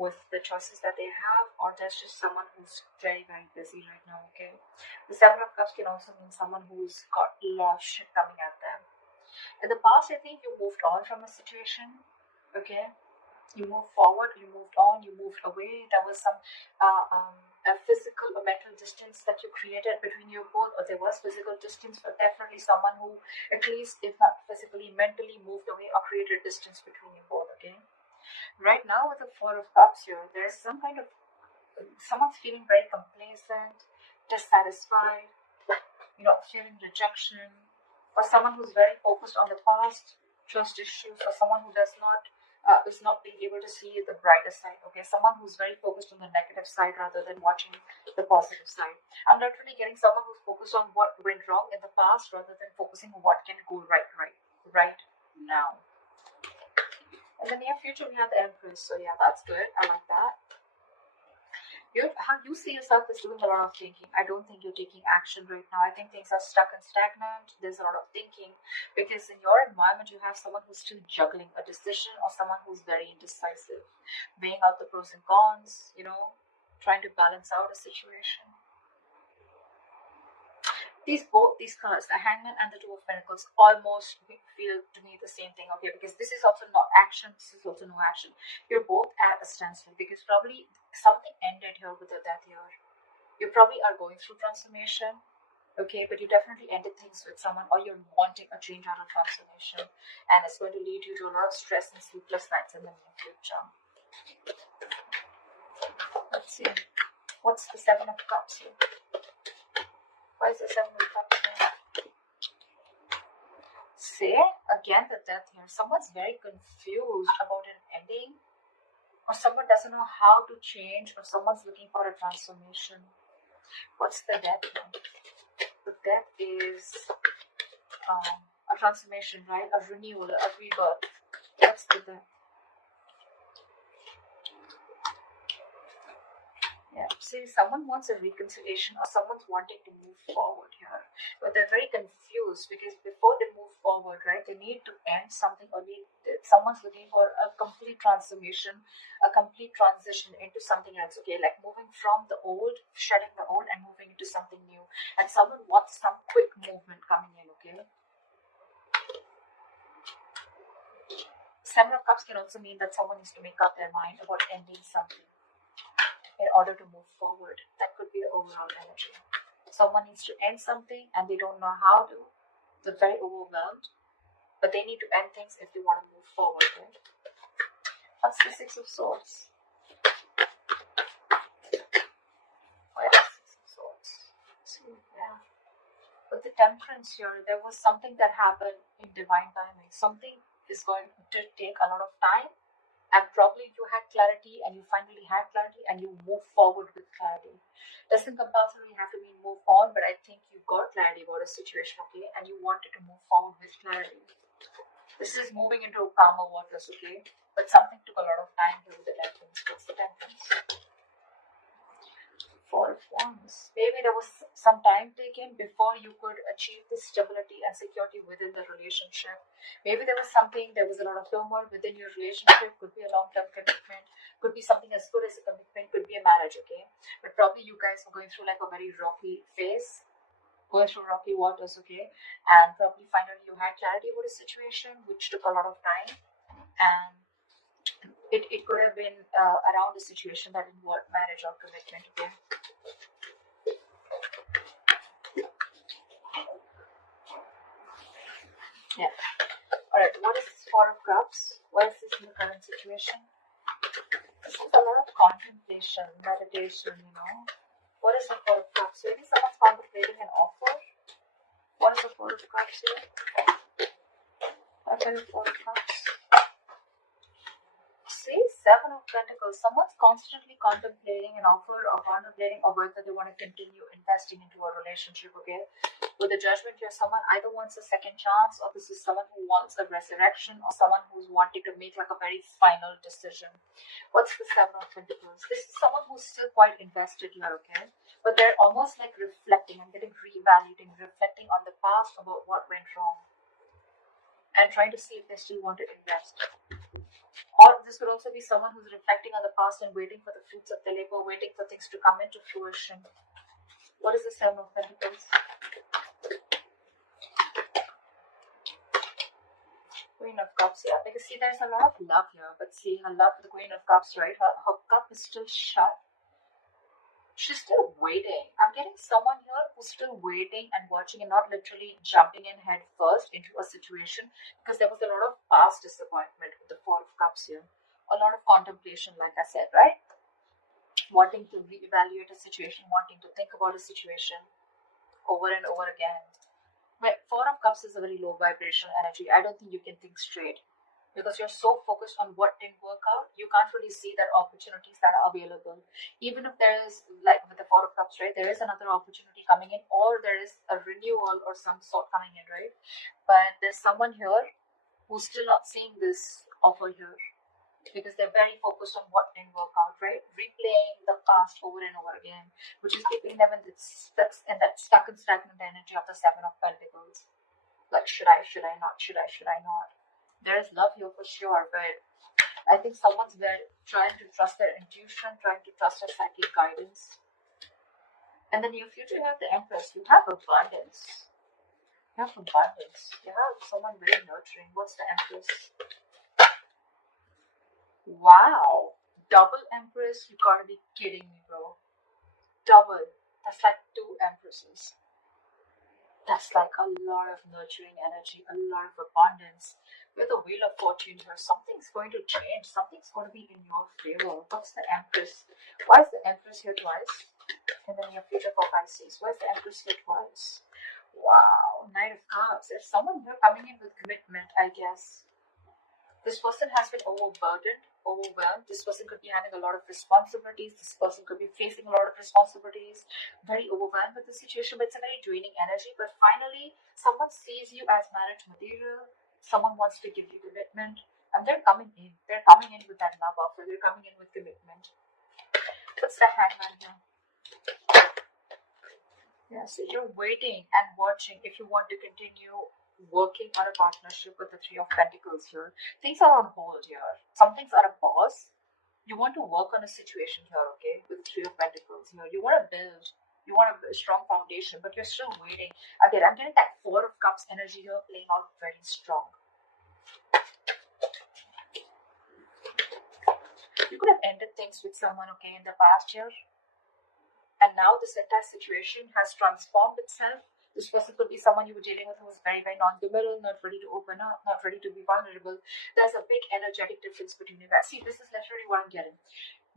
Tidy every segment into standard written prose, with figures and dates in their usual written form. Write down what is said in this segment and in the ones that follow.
with the choices that they have, or there's just someone who's very, very busy right now, okay? The Seven of Cups can also mean someone who's got a lot of shit coming at them. In the past, I think you moved on from a situation, okay? You moved forward, you moved on, you moved away. There was some a physical or mental distance that you created between you both, or there was physical distance, but definitely someone who, at least if not physically, mentally moved away or created distance between you both, okay? Right now, with the Four of Cups here, there's some kind of someone's feeling very complacent, dissatisfied, feeling rejection, or someone who's very focused on the past, trust issues, or someone who does not is not being able to see the brighter side. Okay, someone who's very focused on the negative side rather than watching the positive side. I'm literally getting someone who's focused on what went wrong in the past rather than focusing on what can go right now. In the near future, we have the Empress. So yeah, that's good. I like that. How you see yourself is doing a lot of thinking. I don't think you're taking action right now. I think things are stuck and stagnant. There's a lot of thinking because in your environment you have someone who's still juggling a decision or someone who's very indecisive, weighing out the pros and cons, trying to balance out a situation. Both these cards, the Hangman and the Two of Pentacles, almost feel to me the same thing, okay? Because this is also not action, this is also no action. You're both at a standstill because probably something ended here with the death here. You probably are going through transformation, okay? But you definitely ended things with someone, or you're wanting a change out of transformation, and it's going to lead you to a lot of stress and sleepless nights in the near future. Let's see. What's the Seven of Cups here? Why is the Seven of Cups here? Say again the death here. Someone's very confused about an ending, or someone doesn't know how to change, or someone's looking for a transformation. What's the death here? The death is a transformation, right? A renewal, a rebirth. What's the death? Yeah, see, someone wants a reconciliation, or someone's wanting to move forward here, but they're very confused because before they move forward, right, they need to end something, or someone's looking for a complete transformation, a complete transition into something else, okay, like moving from the old, shedding the old and moving into something new, and someone wants some quick movement coming in, okay. Seven of Cups can also mean that someone needs to make up their mind about ending something in order to move forward. That could be the overall energy. Someone needs to end something and they don't know how to. They're very overwhelmed, but they need to end things if they want to move forward, right? What's the Six of Swords? Why the Six of Swords? See, yeah. With the Temperance here, there was something that happened in divine timing. Something is going to take a lot of time, and probably you had clarity and you finally had clarity and you move forward with clarity. Doesn't compulsorily have to mean move on, but I think you got clarity about a situation, okay, and you wanted to move forward with clarity. This is moving into calmer waters, okay, but something took a lot of time to do the Temperance. What's the Temperance? Four of Wands. Maybe there was some time taken before you could achieve this stability and security within the relationship. Maybe there was a lot of turmoil within your relationship. Could be a long-term commitment, could be something as good as a commitment, could be a marriage, okay? But probably you guys are going through like a very rocky phase, going through rocky waters, okay? And probably finally you had clarity about a situation which took a lot of time, and it could have been around a situation that involved marriage or commitment, okay? Yeah. Alright, what is this Four of Cups? What is this in the current situation? This is a lot of contemplation, meditation, What is the Four of Cups? Maybe someone's contemplating an offer. What is the Four of Cups here? What is the Four of Cups? See, Seven of Pentacles. Someone's constantly contemplating an offer or contemplating or whether they want to continue investing into a relationship, okay? With the Judgment here, someone either wants a second chance, or this is someone who wants a resurrection, or someone who's wanting to make like a very final decision. What's the Seven of Pentacles? This is someone who's still quite invested here, okay? But they're almost like reflecting and getting reevaluating, reflecting on the past about what went wrong, and trying to see if they still want to invest. Or this could also be someone who's reflecting on the past and waiting for the fruits of their labor, waiting for things to come into fruition. What is the Seven of Pentacles? Queen of Cups, yeah. Because see, there's a lot of love here, but see, her love for the Queen of Cups, right? Her cup is still shut. She's still waiting. I'm getting someone here who's still waiting and watching and not literally jumping in head first into a situation, because there was a lot of past disappointment with the Four of Cups here. A lot of contemplation, like I said, right? Wanting to reevaluate a situation, wanting to think about a situation over and over again. But Four of Cups is a very low vibrational energy. I don't think you can think straight, because you're so focused on what didn't work out, you can't really see that opportunities that are available. Even if there is, like with the Four of Cups, right, there is another opportunity coming in, or there is a renewal or some sort coming in, right? But there's someone here who's still not seeing this offer here, because they're very focused on what didn't work out, right? Replaying the past over and over again, which is keeping them in that stuck and stagnant energy of the Seven of Pentacles. Like, should I not? Should I not? There is love here for sure, but I think someone's there trying to trust their intuition, trying to trust their psychic guidance. And then in your future, you have the Empress. You have abundance. You have abundance. You have someone very nurturing. What's the Empress? Wow. Double Empress? You gotta be kidding me, bro. Double. That's like two Empresses. That's like a lot of nurturing energy, a lot of abundance. With the Wheel of Fortune here, something's going to change. Something's going to be in your favor. What's the Empress? Why is the Empress here twice? And then your future for Pisces. Why is the Empress here twice? Wow, Knight of Cups. There's someone here coming in with commitment, I guess. This person has been overburdened, overwhelmed. This person could be having a lot of responsibilities. This person could be facing a lot of responsibilities. Very overwhelmed with the situation, but it's a very draining energy. But finally, someone sees you as marriage material. Someone wants to give you commitment. And they're coming in. They're coming in with that love offer. They're coming in with commitment. What's the Hangman here? Yeah, so you're waiting and watching if you want to continue working on a partnership with the Three of Pentacles here. Things are on hold here. Some things are a pause. You want to work on a situation here, okay, with the Three of Pentacles here. You want to build. You want a strong foundation, but you're still waiting. Again, I'm getting that Four of Cups energy here playing out very strong. You could have ended things with someone, okay, in the past year. And now this entire situation has transformed itself. This person could be someone you were dealing with who was very, very non-committal, not ready to open up, not ready to be vulnerable. There's a big energetic difference between you guys. See, this is literally what I'm getting.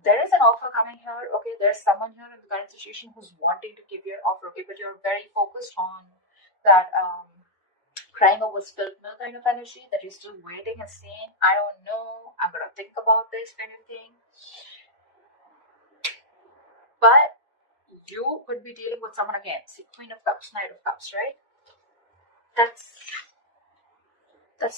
There is an offer coming here, okay? There's someone here in the current situation who's wanting to give you an offer, okay? But you're very focused on that crying over spilled milk kind of energy, that you're still waiting and saying, I don't know, I'm going to think about this kind of thing. But you could be dealing with someone again. See, Queen of Cups, Knight of Cups, right? That's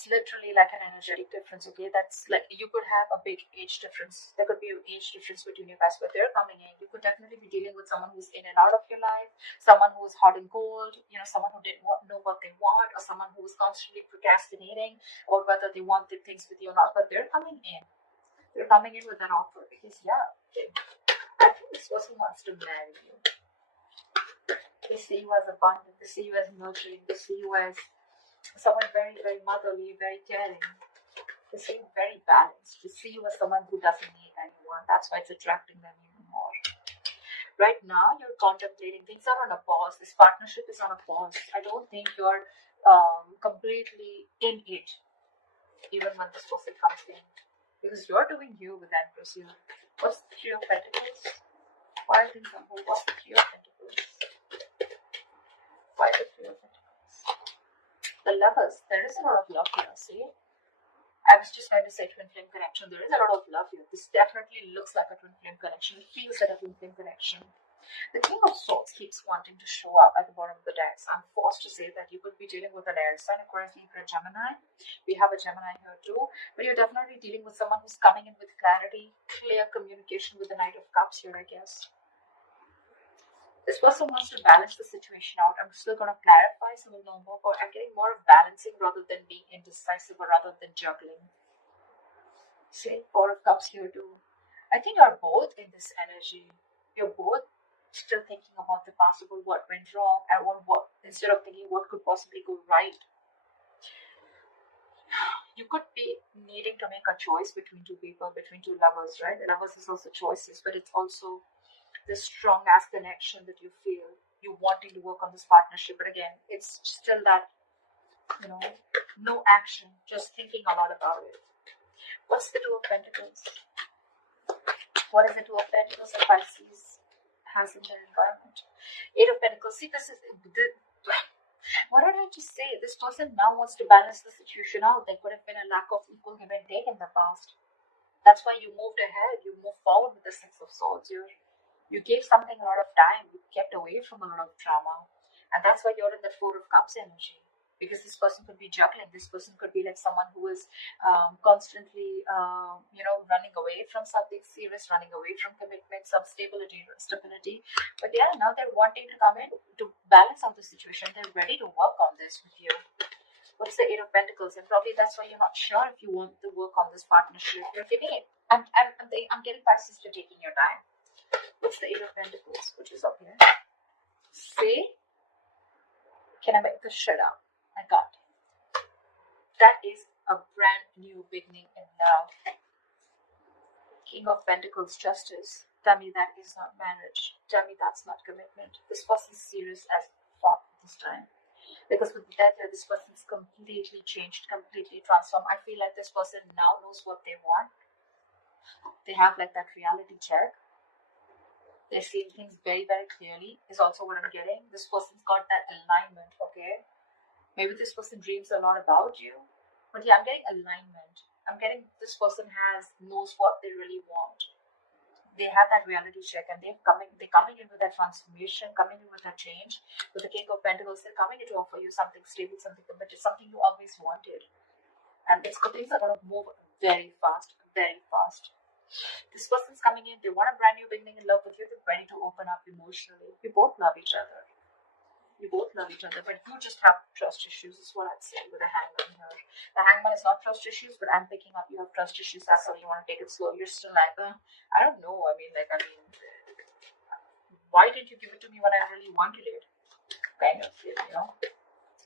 literally like an energetic difference, okay? That's like, you could have a big age difference. There could be an age difference between you guys, but they're coming in. You could definitely be dealing with someone who's in and out of your life, someone who's hot and cold, you know, someone who didn't know what they want, or someone who was constantly procrastinating or whether they wanted things with you or not. But they're coming in. They're coming in with that offer because, yeah, I think this person wants to marry you. They see you as abundant. They see you as nurturing. They see you as someone very, very motherly, very caring. They see you very balanced. They see you as someone who doesn't need anyone. That's why it's attracting them even more. Right now, you're contemplating. Things are on a pause. This partnership is on a pause. I don't think you're completely in it, even when this person comes in. Because you're doing you with Empress here. What's the Three of Pentacles? Why are things on hold? What's the Three of Pentacles? Why the Three of Pentacles? The Lovers. There is a lot of love here, see? I was just going to say twin flame connection. There is a lot of love here. This definitely looks like a twin flame connection. It feels like a twin flame connection. The King of Swords keeps wanting to show up at the bottom of the deck. So I'm forced to say that you could be dealing with an Aries sign, Aquarius, Libra, Gemini. We have a Gemini here too. But you're definitely dealing with someone who's coming in with clarity, clear communication with the Knight of Cups here, I guess. This person wants to balance the situation out. I'm still going to clarify, so we'll know more. But I'm getting more of balancing rather than being indecisive or rather than juggling. See, Four of Cups here too. I think you're both in this energy. You're both still thinking about the possible what went wrong and what instead of thinking what could possibly go right. You could be needing to make a choice between two people, between two lovers, right? The lovers is also choices, but it's also this strong ass connection that you feel, you wanting to work on this partnership. But again, it's still that, you know, no action, just thinking a lot about it. What's the Two of Pentacles? What is the Two of Pentacles that Pisces has in their environment? Eight of Pentacles. See, this is what did I just say? This person now wants to balance the situation out. There could have been a lack of equal give and take in the past. That's why you moved ahead. You moved forward with the Six of Swords. You gave something a lot of time. You kept away from a lot of drama. And that's why you're in the Four of Cups energy. Because this person could be juggling. This person could be like someone who is constantly, running away from something serious, running away from commitment, some stability. But yeah, now they're wanting to come in to balance out the situation. They're ready to work on this with you. What's the Eight of Pentacles? And probably that's why you're not sure if you want to work on this partnership. You're giving it. I'm getting Pisces to taking your time. What's the Eight of Pentacles? Which is up here. See? Can I make this shut up? I got it. That is a brand new beginning in love. King of Pentacles, Justice. Tell me that is not marriage. Tell me that's not commitment. This person's serious as fuck this time. Because with the Death here, this person's completely changed, completely transformed. I feel like this person now knows what they want. They have like that reality check. They're seeing things very, very clearly, is also what I'm getting. This person's got that alignment, okay? Maybe this person dreams a lot about you. But yeah, I'm getting alignment. I'm getting this person knows what they really want. They have that reality check and they're coming in with that transformation, coming in with that change. With the King of Pentacles, they're coming in to offer you something stable, something committed, something you always wanted. And things are going to move very fast, very fast. This person's coming in, they want a brand new beginning in love with you, they're ready to open up emotionally. You both love each other. You both love each other, but you just have trust issues, is what I'd say with the Hangman here. The Hangman is not trust issues, but I'm picking up you have trust issues. That's why you want to take it slow. You're still like, I don't know. Why didn't you give it to me when I really wanted it? Kind of feel,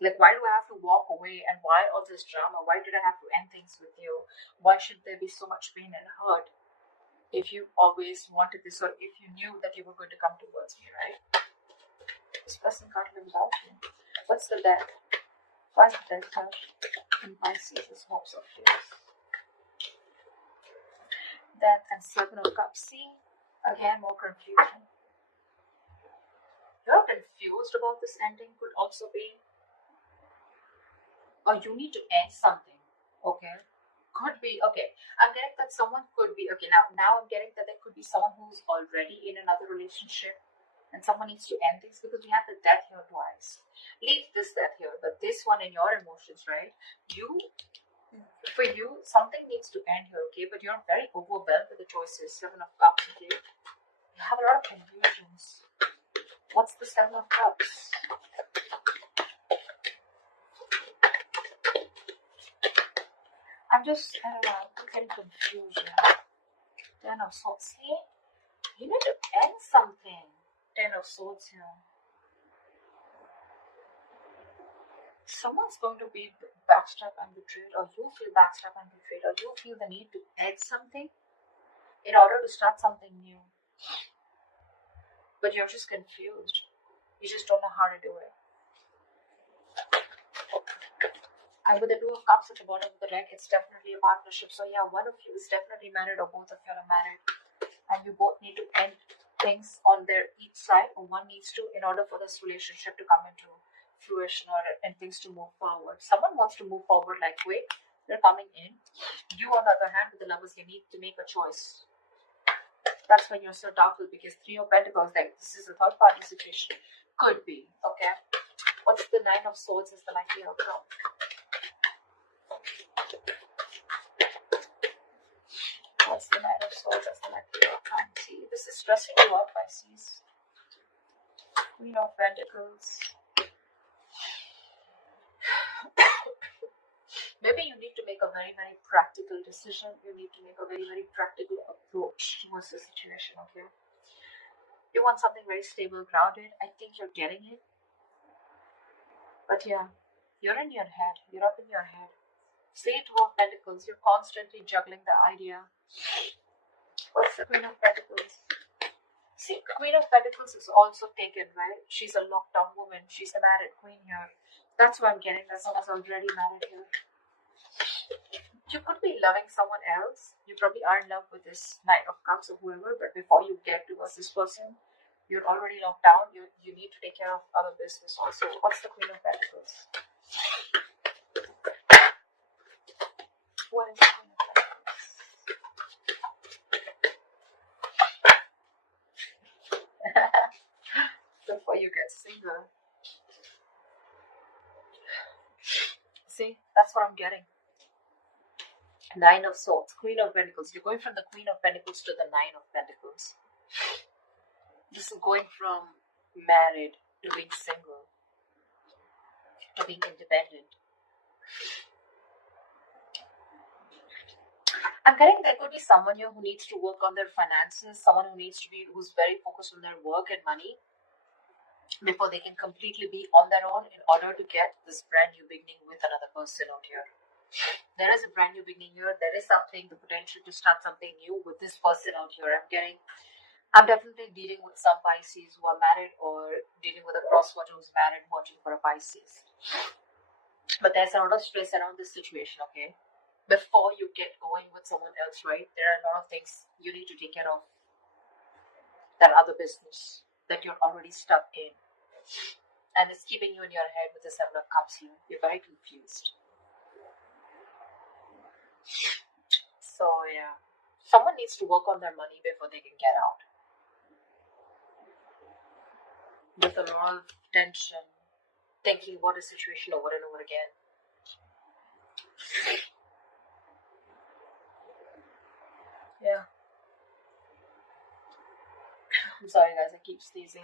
Like, why do I have to walk away and why all this drama? Why did I have to end things with you? Why should there be so much pain and hurt if you always wanted this or if you knew that you were going to come towards me, right? This person can't live without you. What's the Death? Why is the Death card in Pisces? This hopes of fears. Death and Seven of Cups. See? Again, more confusion. You're confused about this ending could also be, or you need to end something, okay? Could be, okay. I'm getting that someone could be, okay, now I'm getting that there could be someone who's already in another relationship and someone needs to end things because we have the Death here twice. Leave this Death here, but this one in your emotions, right? For you, something needs to end here, okay? But you're very overwhelmed with the choices. Seven of Cups, okay? You have a lot of confusions. What's the Seven of Cups? I'm getting confused. Ten of Swords. See? You need to end something. Ten of Swords here. Someone's going to be backstabbed and betrayed, or you feel backstabbed and betrayed, or you feel the need to end something in order to start something new. But you're just confused. You just don't know how to do it. And with the Two of Cups at the bottom of the deck, it's definitely a partnership. So yeah, one of you is definitely married or both of you are married. And you both need to end things on their each side, or one needs to, in order for this relationship to come into fruition and things to move forward. Someone wants to move forward like quick. They're coming in. You, on the other hand, with the Lovers, you need to make a choice. That's when you're so doubtful because Three of Pentacles, like this is a third party situation. Could be, okay? What's the Nine of Swords is the likely outcome? What's the Nine of Swords as the likely outcome? See, this is stressing you out, Pisces. Queen of Pentacles. Maybe you need to make a very, very practical decision. You need to make a very, very practical approach towards the situation, okay? You want something very stable, grounded. I think you're getting it. But yeah, you're in your head. You're up in your head. See, Two of Pentacles. You're constantly juggling the idea. What's the Queen of Pentacles? See, Queen of Pentacles is also taken, right? She's a locked down woman. She's a married queen here. That's what I'm getting. That someone's already married here. You could be loving someone else. You probably are in love with this Knight of Cups or whoever, but before you get towards this person, you're already locked down. You need to take care of other business also. What's the Queen of Pentacles? What is the Queen of Pentacles? Before you get single. See, that's what I'm getting. Nine of Swords, Queen of Pentacles. You're going from the Queen of Pentacles to the Nine of Pentacles. This is going from married to being single to being independent. I'm getting there could be someone here who needs to work on their finances, someone who's very focused on their work and money before they can completely be on their own in order to get this brand new beginning with another person out here. There is a brand new beginning here. There is something, the potential to start something new with this person out here. I'm definitely dealing with some Pisces who are married or dealing with a crosswater who's married watching for a Pisces. But there's a lot of stress around this situation, okay? Before you get going with someone else, right? There are a lot of things you need to take care of. That other business that you're already stuck in. And it's keeping you in your head with the Seven of Cups here. You're very confused. So, yeah. Someone needs to work on their money before they can get out. With a lot of tension, thinking about a situation over and over again. Yeah. I'm sorry guys, I keep sneezing.